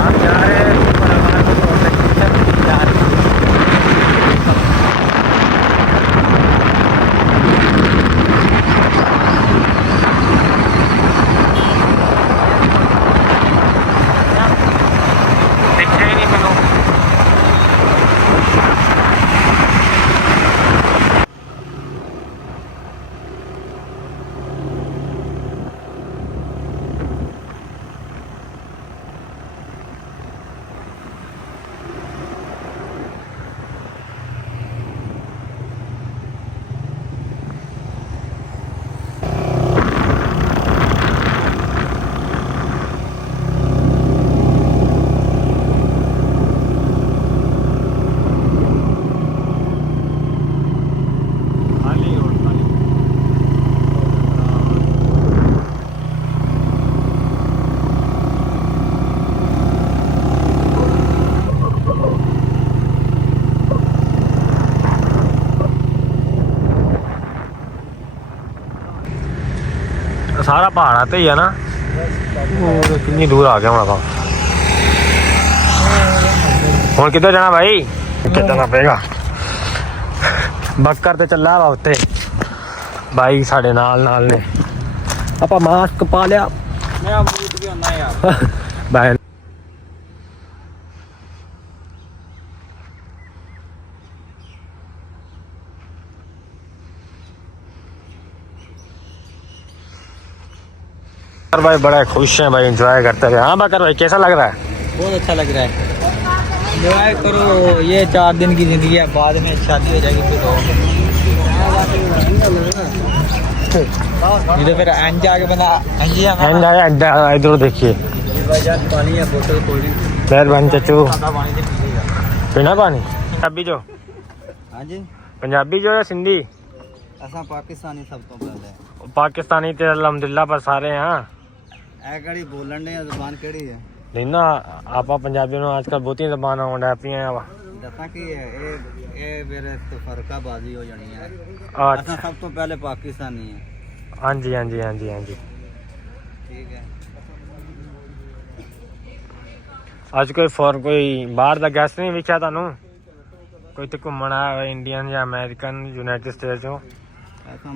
हम जा रहे हैं ऊपर हमारे को प्रोटेक्शन जा रही है। दिखते ही नहीं मैनू। सारा पहाड़ा ते ही है ना। कितनी दूर आ गया हूँ हूँ किधर जाना भाई किधर जाना पेगा बक्कर ते चला वा उत्ते भाई साढ़े नाल नाल ने आप मास्क पा लिया भाई भाई बड़ा खुश हैं भाई एंजॉय करते हुए। हाँ बकर भाई कैसा लग रहा है? बहुत अच्छा लग रहा है। एंजॉय करो, ये 4 दिन की जिंदगी है, बाद में शादी हो जाएगी फिर ये तो फिर एंड आगे बना एंड आया इधर देखिए पानी है, बोतल कोल्ड ड्रिंक मेहरबानी चचू पीना पानी। पंजाबी जो हाँ जी पंजाबी जो है सिंधी असा पाकिस्तानी सब तो पहले पाकिस्तानी ते अलहमदुलिल्लाह पर सारे हाँ ਇਹ ਕਿਹੜੀ ਬੋਲਣ ਨੇ ਜ਼ਬਾਨ ਕਿਹੜੀ ਹੈ नहीं ना आप पंजाबी में आजकल बहुत ही जबान आउंड पी ਦੱਸਾਂ ਕਿ ਇਹ ਮੇਰੇ ਤੋਂ ਫਰਕਾਬਾਜ਼ੀ ਹੋ ਜਾਣੀ ਹੈ। अच्छा ਅਸਾਂ ਸਭ ਤੋਂ ਪਹਿਲੇ ਪਾਕਿਸਤਾਨੀ ਹੈ। हाँ जी हाँ जी हाँ जी हाँ जी ਠੀਕ ਹੈ ਅੱਜ कोई बाहर का गैस नहीं विख्या थानू कोई तो घूमन आया इंडियन या अमेरिकन यूनाइटेड स्टेट चो ਐਸਾ